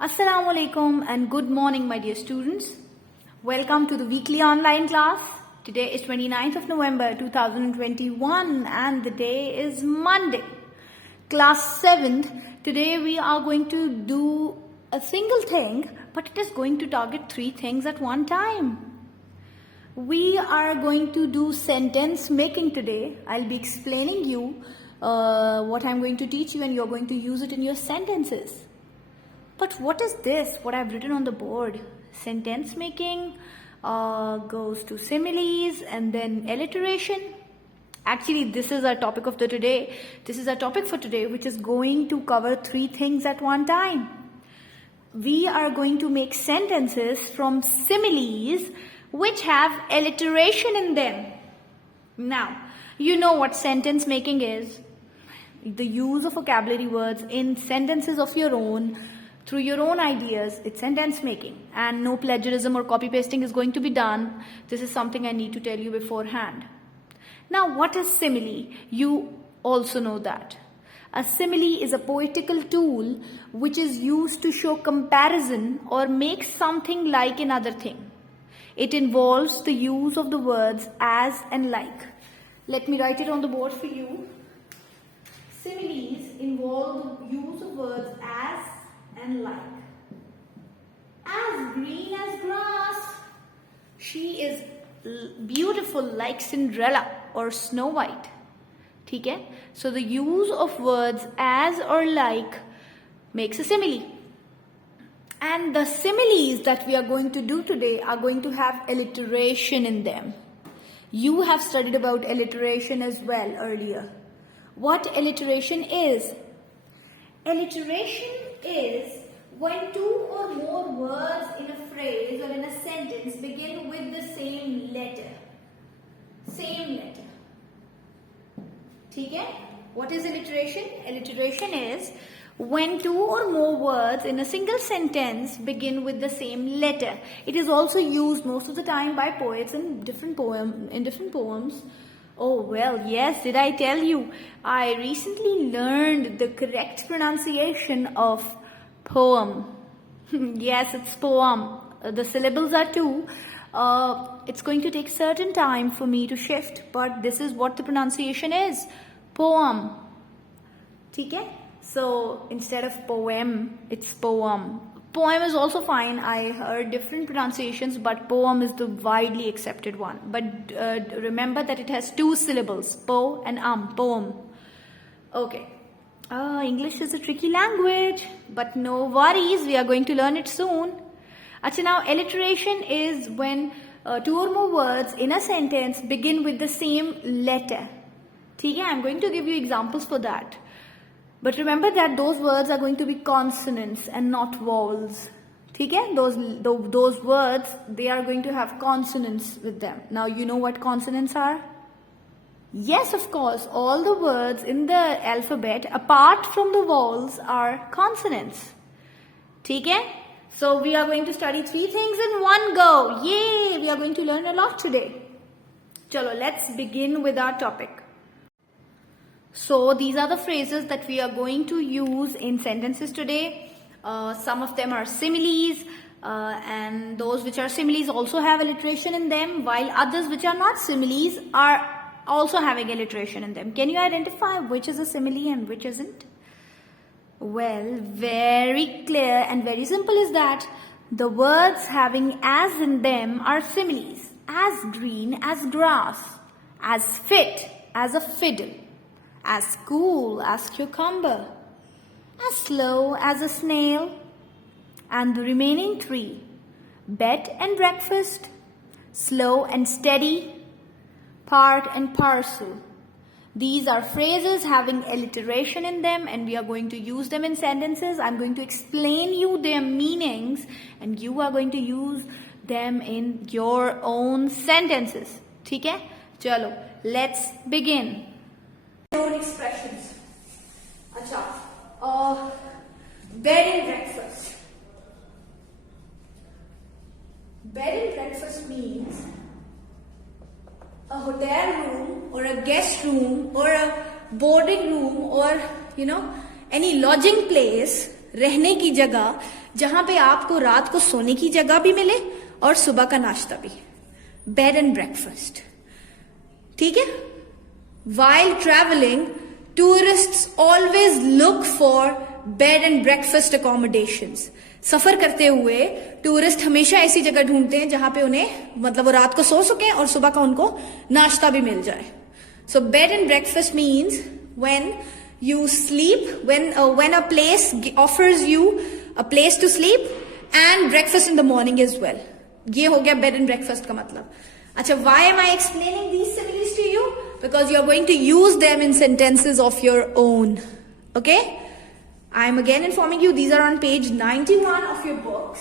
Assalamu alaikum and good morning, my dear students. Welcome to the weekly online class. Today is 29th of November 2021 and the day is Monday. Class 7th. Today we are going to do a single thing, but it is going to target 3 things at one time. We are going to do sentence making today. I'll be explaining you what I'm going to teach you and you're going to use it in your sentences. But what is this? What I've written on the board? Sentence making goes to similes and then alliteration. Actually, this is our topic of the today. This is our topic for today, which is going to cover 3 things at one time. We are going to make sentences from similes which have alliteration in them. Now, you know what sentence making is. The use of vocabulary words in sentences of your own, through your own ideas. It's sentence making. And no plagiarism or copy pasting is going to be done. This is something I need to tell you beforehand. Now, what is simile? You also know that. A simile is a poetical tool which is used to show comparison or make something like another thing. It involves the use of the words as and like. Let me write it on the board for you. Similes involve the use of words as and like. As green as grass. She is beautiful like Cinderella or Snow White. Okay? So the use of words as or like makes a simile. And the similes that we are going to do today are going to have alliteration in them. You have studied about alliteration as well earlier. What alliteration is? Alliteration is when 2 or more words in a phrase or in a sentence begin with the same letter. Same letter. Okay? What is alliteration? Alliteration is when 2 or more words in a single sentence begin with the same letter. It is also used most of the time by poets in different poems. Oh well, yes, did I tell you? I recently learned the correct pronunciation of poem. Yes, it's poem. The syllables are 2. It's going to take certain time for me to shift, but this is what the pronunciation is. Poem. Okay? So instead of poem, it's poem. Poem is also fine. I heard different pronunciations, but poem is the widely accepted one. But remember that it has 2 syllables, po and poem. Okay. English is a tricky language, but no worries, we are going to learn it soon. Achha, now alliteration is when 2 or more words in a sentence begin with the same letter. Okay, I'm going to give you examples for that. But remember that those words are going to be consonants and not vowels. Okay? Those words, they are going to have consonants with them. Now, you know what consonants are? Yes, of course. All the words in the alphabet, apart from the vowels, are consonants. Okay? So, we are going to study 3 things in one go. Yay! We are going to learn a lot today. Chalo, let's begin with our topic. So these are the phrases that we are going to use in sentences today. Some of them are similes and those which are similes also have alliteration in them, while others which are not similes are also having alliteration in them. Can you identify which is a simile and which isn't? Well, very clear and very simple is that the words having as in them are similes. As green as grass, as fit as a fiddle, as cool as cucumber, as slow as a snail, and the remaining 3, bed and breakfast, slow and steady, part and parcel. These are phrases having alliteration in them and we are going to use them in sentences. I'm going to explain you their meanings and you are going to use them in your own sentences. Okay? Chalo, let's begin. Expressions. Acha. Bed and breakfast. Bed and breakfast means a hotel room or a guest room or a boarding room or any lodging place रहने की जगह जहां पे आपको रात को सोने की जगह भी मिले और सुबह का नाश्ता भी. Bed and breakfast. ठीक है. While traveling, tourists always look for bed and breakfast accommodations. सफर करते हुए टूरिस्ट हमेशा ऐसी जगह ढूंढते हैं जहां पे उन्हें मतलब वो रात को सो सके और सुबह का उनको नाश्ता भी मिल जाए. So bed and breakfast means when you sleep, when a place offers you a place to sleep and breakfast in the morning as well. ये हो गया bed and breakfast का मतलब. अच्छा, why am I explaining these similes to you? Because you are going to use them in sentences of your own. Okay? I am again informing you, these are on page 91 of your books.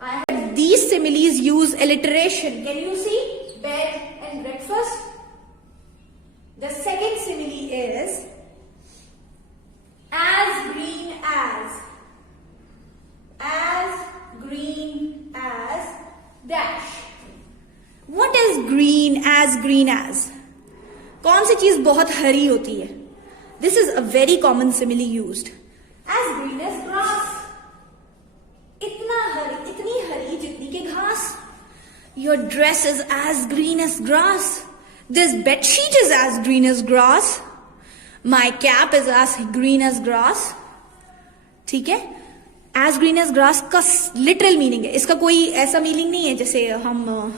I have these similes use alliteration. Can you see? Bed and breakfast. The second simile is as green as. As green as dash. What is green as green as? कौन सी चीज बहुत हरी होती है? This is a very common simile used. As green as grass. इतना हरी, इतनी हरी जितनी के घास. Your dress is as green as grass. This bed sheet is as green as grass. My cap is as green as grass. ठीक है? As green as grass का literal meaning है. इसका कोई ऐसा meaning नहीं है जैसे हम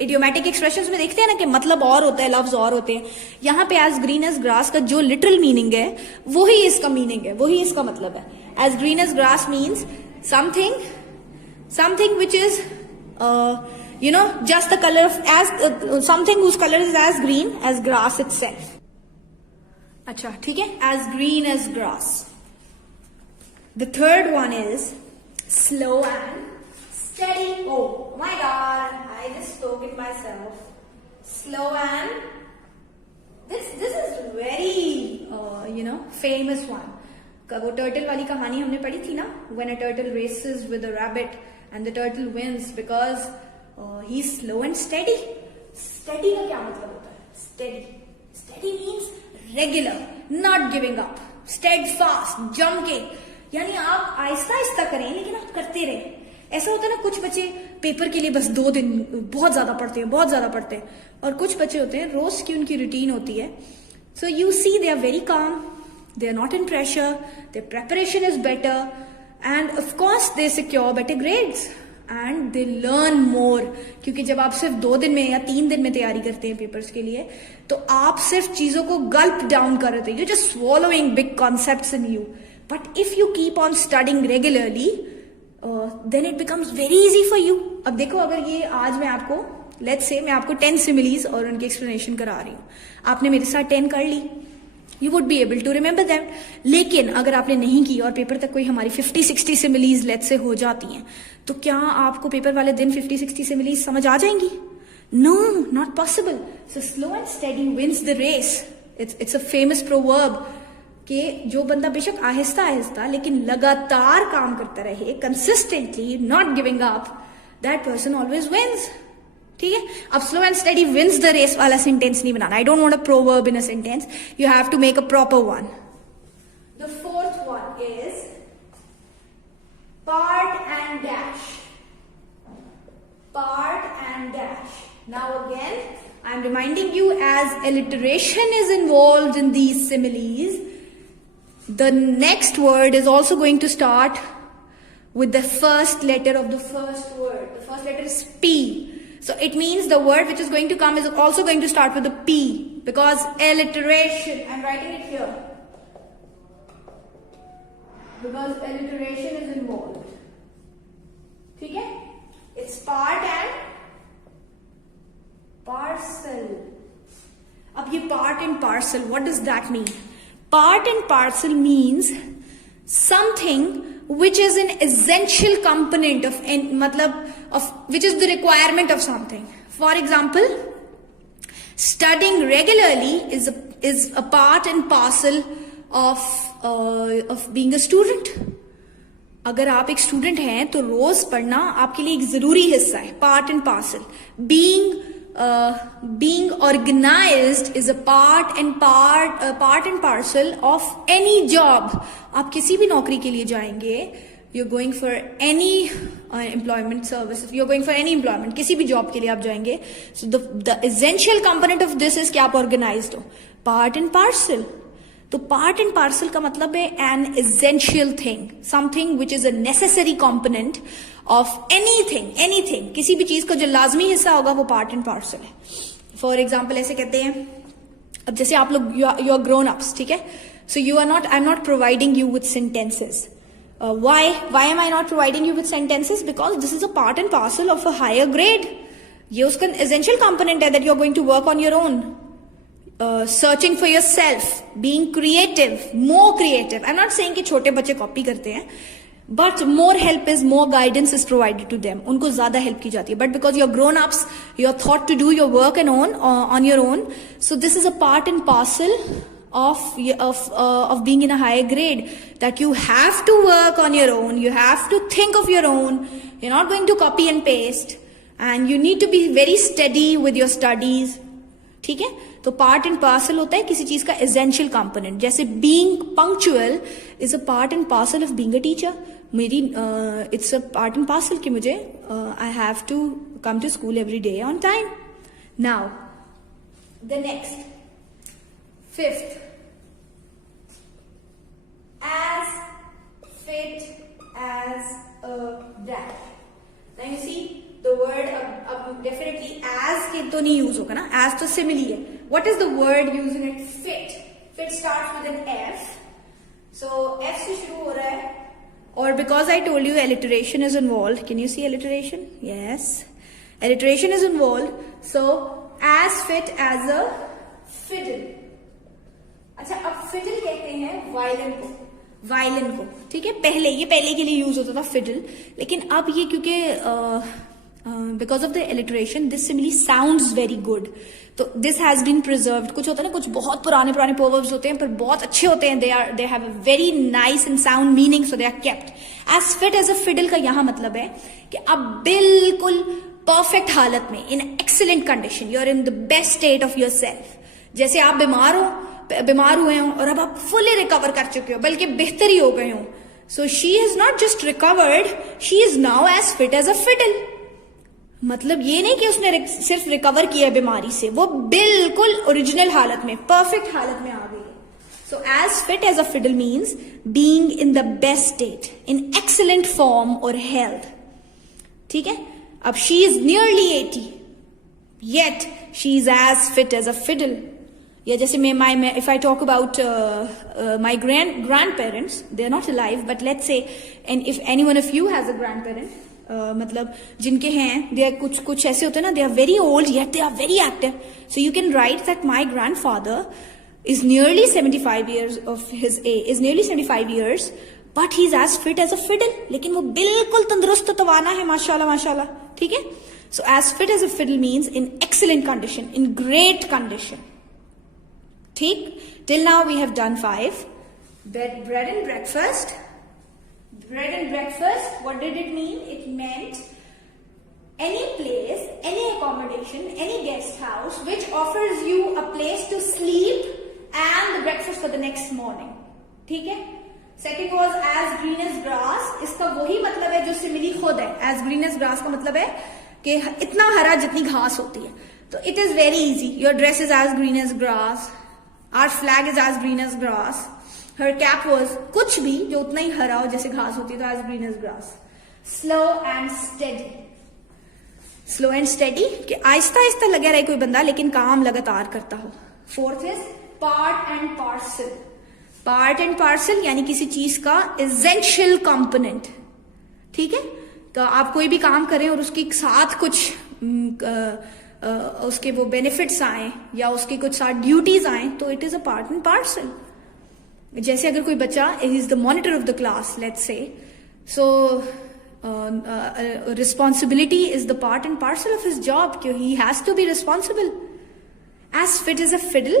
इडियोमैटिक एक्सप्रेशंस में देखते हैं ना कि मतलब और होता है, लफ्ज और होते हैं. यहाँ पे एज ग्रीन एज ग्रास का जो लिटरल मीनिंग है वही इसका मीनिंग है, वही इसका मतलब है. As green as grass means something which is just the color of as something whose color is as green as grass itself. अच्छा, ठीक है. As green as grass. The third one is slow and steady. Oh my God, I just spoke it myself. Slow and this is very famous one. वो turtle वाली कहानी हमने पढ़ी थी ना. When a turtle races with a rabbit and the turtle wins because he's slow and steady. Steady का क्या मतलब होता है? Steady means regular, not giving up, steadfast, जम के. यानी आप आहिस्ता आहिस्ता करें लेकिन आप करते रहें. ऐसा होता है ना, कुछ बच्चे पेपर के लिए बस 2 दिन बहुत ज्यादा पढ़ते हैं और कुछ बच्चे होते हैं रोज की उनकी रूटीन होती है. So you see they are very calm, they are not in pressure, their preparation is better and of course they secure better grades and they learn more. क्योंकि जब आप सिर्फ 2 दिन में या 3 दिन में तैयारी करते हैं पेपर्स के लिए तो आप सिर्फ चीजों को गल्प डाउन कर रहे थे. You just swallowing big concepts in you. But if you keep on studying regularly then it becomes very easy for you. अब देखो, अगर ये आज मैं आपको let's say मैं आपको 10 similes और उनकी explanation करा रही हूँ, आपने मेरे साथ 10 कर ली, you would be able to remember them. लेकिन अगर आपने नहीं की और पेपर तक कोई हमारी 50-60 similes let's say हो जाती हैं, तो क्या आपको पेपर वाले दिन 50-60 similes समझ आ जाएंगी? No, not possible. So slow and steady wins the race. It's a famous proverb कि जो बंदा बेशक आहिस्ता आहिस्ता लेकिन लगातार काम करता रहे, consistently, not giving up, that person always wins. ठीक है. अब slow and steady wins the race वाला सेंटेंस नहीं बनाना. I don't want a proverb in a sentence. You have to make a proper one. The fourth one is part and dash. Part and dash. Now again, I am reminding you, as alliteration is involved in these similes, the next word is also going to start with the first letter of the first word. The first letter is P. So it means the word which is going to come is also going to start with a P, because alliteration, I'm writing it here, because alliteration is involved. ठीक है? It's part and parcel. अब ये part and parcel, what does that mean? Part and parcel means something which is an essential component of which is the requirement of something. For example, studying regularly is a part and parcel of being a student. अगर आप एक student हैं तो रोज पढ़ना आपके लिए एक जरूरी हिस्सा है. Part and parcel. being organized is a part and parcel of any job. आप किसी भी नौकरी के लिए जाएंगे you're going for any employment service, if you're going for any employment, किसी भी job के लिए आप जाएंगे, so the essential component of this is कि आप organized हो, part and parcel. तो part and parcel का मतलब है an essential thing, something which is a necessary component of anything, किसी भी चीज का जो लाजमी हिस्सा होगा वो part and parcel है. For example ऐसे कहते हैं, अब जैसे आप लोग you are grown ups, ठीक है, so I'm not providing you with sentences. Why am I not providing you with sentences? Because this is a part and parcel of a higher grade. ये उसका essential component है that you're going to work on your own. Searching for yourself, being creative, more creative. I'm not saying कि छोटे बच्चे copy करते हैं, but more guidance is provided to them. उनको ज़्यादा help की जाती है. But because you're grown ups, you're taught to do your work on your own. So this is a part and parcel of being in a higher grade, that you have to work on your own, you have to think of your own, you're not going to copy and paste, and you need to be very steady with your studies. ठीक है, तो part and parcel होता है किसी चीज का essential component. जैसे being punctual is a part and parcel of being a teacher. मेरी it's a part and parcel कि मुझे I have to come to school every day on time. Now the next, fifth, as fit as a dash. Now you see the word definitely as के तो नहीं use होगा ना, as तो simile है. What is the word using it? Fit. Fit starts with an F. So F से शुरू हो रहा है. और because I told you alliteration is involved. Can you see alliteration? Yes. Alliteration is involved. So as fit as a fiddle. अच्छा, अब fiddle कहते हैं वायलिन को, ठीक है. पहले के लिए यूज होता था फिडल, लेकिन अब ये क्योंकि because of the alliteration this simile sounds very good, तो दिस हैज बीन प्रिजर्व्ड. कुछ होता है ना, कुछ बहुत पुराने प्रोवर्ब्स होते हैं पर बहुत अच्छे होते हैं, they have a very nice and sound meaning, so they are kept. As fit as a fiddle का यहाँ मतलब है कि अब बिल्कुल परफेक्ट हालत में, in excellent condition, you are in the best state of yourself. जैसे आप बीमार हुए हो और अब आप फुली रिकवर कर चुके हो, बल्कि बेहतर ही हो गए हो. So she is not just recovered, she is now as fit as a fiddle. मतलब ये नहीं कि उसने सिर्फ रिकवर किया बीमारी से, वो बिल्कुल ओरिजिनल हालत में, परफेक्ट हालत में आ गई. So as fit as a fiddle means being in the best state, in excellent form और हेल्थ. ठीक है, अब she is nearly 80 yet she is as fit as a fiddle. या जैसे if I talk about my grandparents, they are not alive, but let's say, and if any one of you has a grandparent, मतलब जिनके हैं, they are कुछ ऐसे होते हैं ना, they are very old yet they are very active. So you can write that my grandfather is nearly 75 years of his age, is nearly 75 years, but he's as fit as a fiddle. लेकिन वो बिल्कुल तंदुरुस्त तवाना है, माशाल्लाह. ठीक है, so as fit as a fiddle means in excellent condition, in great condition. ठीक, till now we have done 5. Bread and breakfast. Bread and breakfast, what did it mean? It meant any place, any accommodation, any guest house which offers you a place to sleep and the breakfast for the next morning. ठीक है. Second was as green as grass. इसका वही मतलब है जो simile खुद है. As green as grass का मतलब है कि इतना हरा जितनी घास होती है. तो it is very easy. Your dress is as green as grass. Our flag is as green as grass. Her cap was कुछ भी जो उतना ही हरा हो जैसे घास होती है, तो as green as grass. Slow and steady. Slow and steady कि आहिस्ता आहिस्ता लगा रहे कोई बंदा लेकिन काम लगातार करता हो. Fourth is part and parcel. Part and parcel यानी किसी चीज का essential component. ठीक है, तो आप कोई भी काम करें और उसके साथ कुछ उसके वो बेनिफिट्स आए या उसके कुछ साथ ड्यूटीज आए, तो it is a part and parcel. जैसे अगर कोई बच्चा is the monitor of the class, let's say, so responsibility is the part and parcel of his job, क्यों he has to be responsible. As fit is a fiddle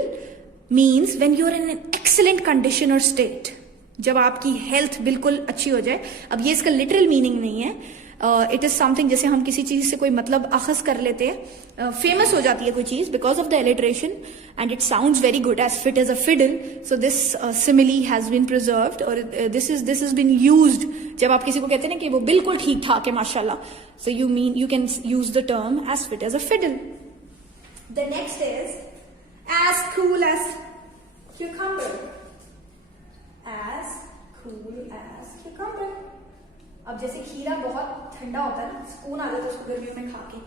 means when you are in an excellent condition और state, जब आपकी health बिल्कुल अच्छी हो जाए. अब ये इसका लिटरल मीनिंग नहीं है, इट इज समथिंग, जैसे हम किसी चीज से कोई मतलब अखज कर लेते हैं, फेमस हो जाती है कोई चीज because of the alliteration and it sounds very good, as fit as a fiddle. So this simile has been preserved और दिस इज बीन यूज्ड. जब आप किसी को कहते हैं ना कि वो बिल्कुल ठीक ठाक है माशाल्लाह, so you can use the term as fit as a fiddle. The next is as cool as cucumber. As cool as cucumber. अब जैसे खीरा बहुत ठंडा होता है ना, सुकून आता है उसको गर्मियों में खा के,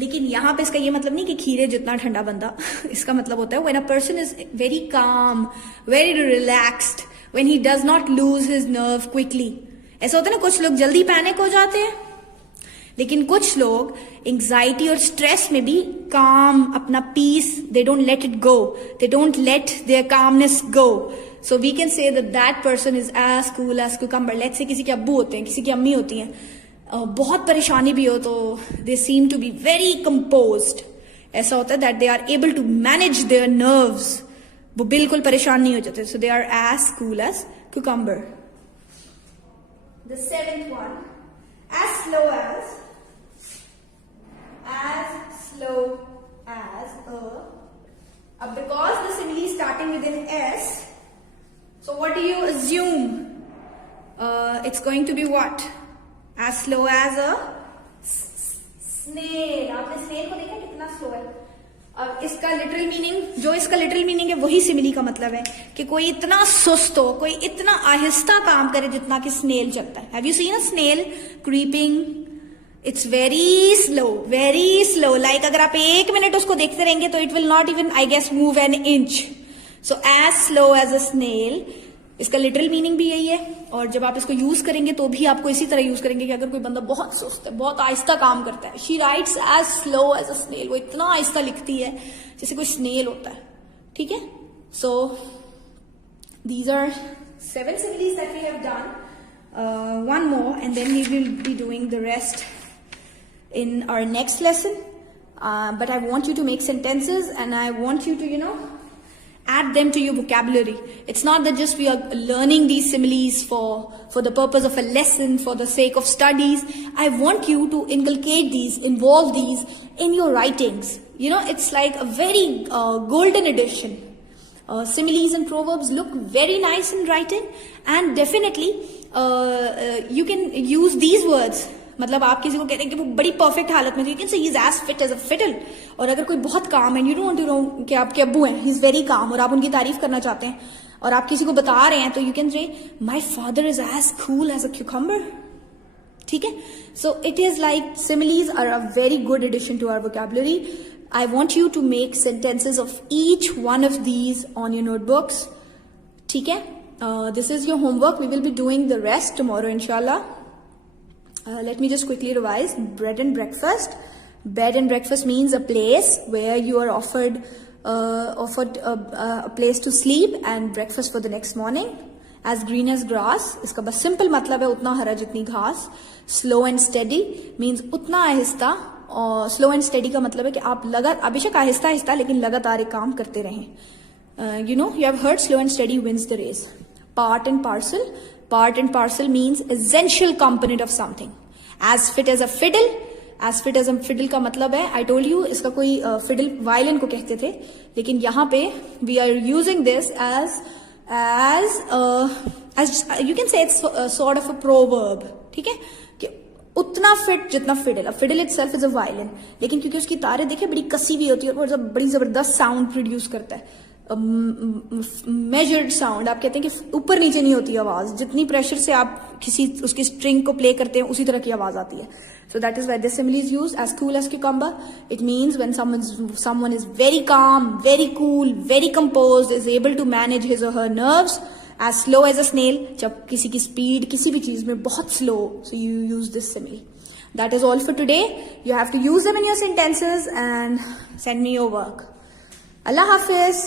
लेकिन यहाँ पे इसका ये मतलब नहीं कि खीरे जितना ठंडा बंदा इसका मतलब होता है when a person is very calm, very relaxed, when he does not lose his nerve quickly. ऐसा होता है ना, कुछ लोग जल्दी पैनिक हो जाते हैं, लेकिन कुछ लोग एंजाइटी और स्ट्रेस में भी काम, अपना peace, they don't let it go, they don't let their calmness go. So we can say that person is as cool as cucumber. Let's say किसी के अब्बू होते हैं, किसी की अम्मी होती हैं, बहुत परेशानी भी हो तो they seem to be very composed. ऐसा होता है that they are able to manage their nerves, वो बिल्कुल परेशान नहीं हो जाते. So they are as cool as cucumber. The seventh one, as slow as a. Because the simile is starting with an S, so what do you assume? It's going to be what? As slow as a snail. आपने snail को देखा कितना slow है. अब इसका literal meaning, जो इसका literal meaning है वही सिमिली का मतलब है कि कोई इतना सुस्त हो, कोई इतना आहिस्ता काम करे जितना कि स्नेल चलता है. Have you seen a snail creeping? It's very slow. Like अगर आप 1 मिनट उसको देखते रहेंगे तो it will not even, I guess, move an inch. So as slow as a snail, इसका लिटरल मीनिंग भी यही है. और जब आप इसको यूज करेंगे तो भी आपको इसी तरह यूज करेंगे कि अगर कोई बंदा बहुत सुस्त है, बहुत आहिस्ता काम करता है, she writes as slow as a snail, वो इतना आहिस्ता लिखती है जैसे कोई स्नेल होता है. ठीक है. So these are 7 similes that we have done. One more and then we will be doing the rest in our next lesson. But I want you to make sentences and I want you to, add them to your vocabulary. It's not that just we are learning these similes for the purpose of a lesson, for the sake of studies. I want you to inculcate these, involve these in your writings. It's like a very golden edition. Similes and proverbs look very nice in writing, and definitely you can use these words. मतलब आप किसी को कहते हैं कि वो बड़ी perfect हालत में थी, you can say he is as fit as a fiddle. और अगर कोई बहुत काम है, यू डोंट नो कि आपके अब्बू हैं, ही इज वेरी काम, और आप उनकी तारीफ करना चाहते हैं और आप किसी को बता रहे हैं, तो you can say my father is as cool as a cucumber. ठीक है. So it is like similes are a very good addition to our vocabulary. I want you to make sentences of each one of these on your notebooks. ठीक है. This is your homework. We will be doing the rest tomorrow इंशाल्लाह. Let me just quickly revise. Bread and breakfast. Bed and breakfast means a place where you are offered a place to sleep and breakfast for the next morning. As green as grass. इसका बस simple मतलब है उतना हरा जितनी घास. Slow and steady means उतना आहिस्ता. और slow and steady का मतलब है कि आप बेशक आहिस्ता आहिस्ता लेकिन लगातार एक काम करते रहें. You have heard slow and steady wins the race. Part and parcel. Part and parcel means essential component of something. As fit as a fiddle. As fit as a fiddle का मतलब है, I told you, इसका कोई fiddle violin को कहते थे, लेकिन यहाँ पे we are using this as you can say it's sort of a proverb. ठीक है. कि उतना फिट जितना fiddle. Fiddle itself is a violin, लेकिन क्योंकि उसकी तारें देखे बड़ी कसी हुई होती है और बड़ी जबरदस्त साउंड प्रोड्यूस करता है. Measured sound. आप कहते हैं कि ऊपर नीचे नहीं होती आवाज, जितनी प्रेशर से आप किसी उसकी स्ट्रिंग को प्ले करते हैं उसी तरह की आवाज आती है. So that is why this simile is used. As cool as cucumber, it means when someone is very calm, very cool, very composed, is able to manage his or her nerves. As slow as a snail, जब किसी की speed किसी भी चीज में बहुत slow, so you use this simile. That is all for today. You have to use them in your sentences and send me your work. Allah Hafiz.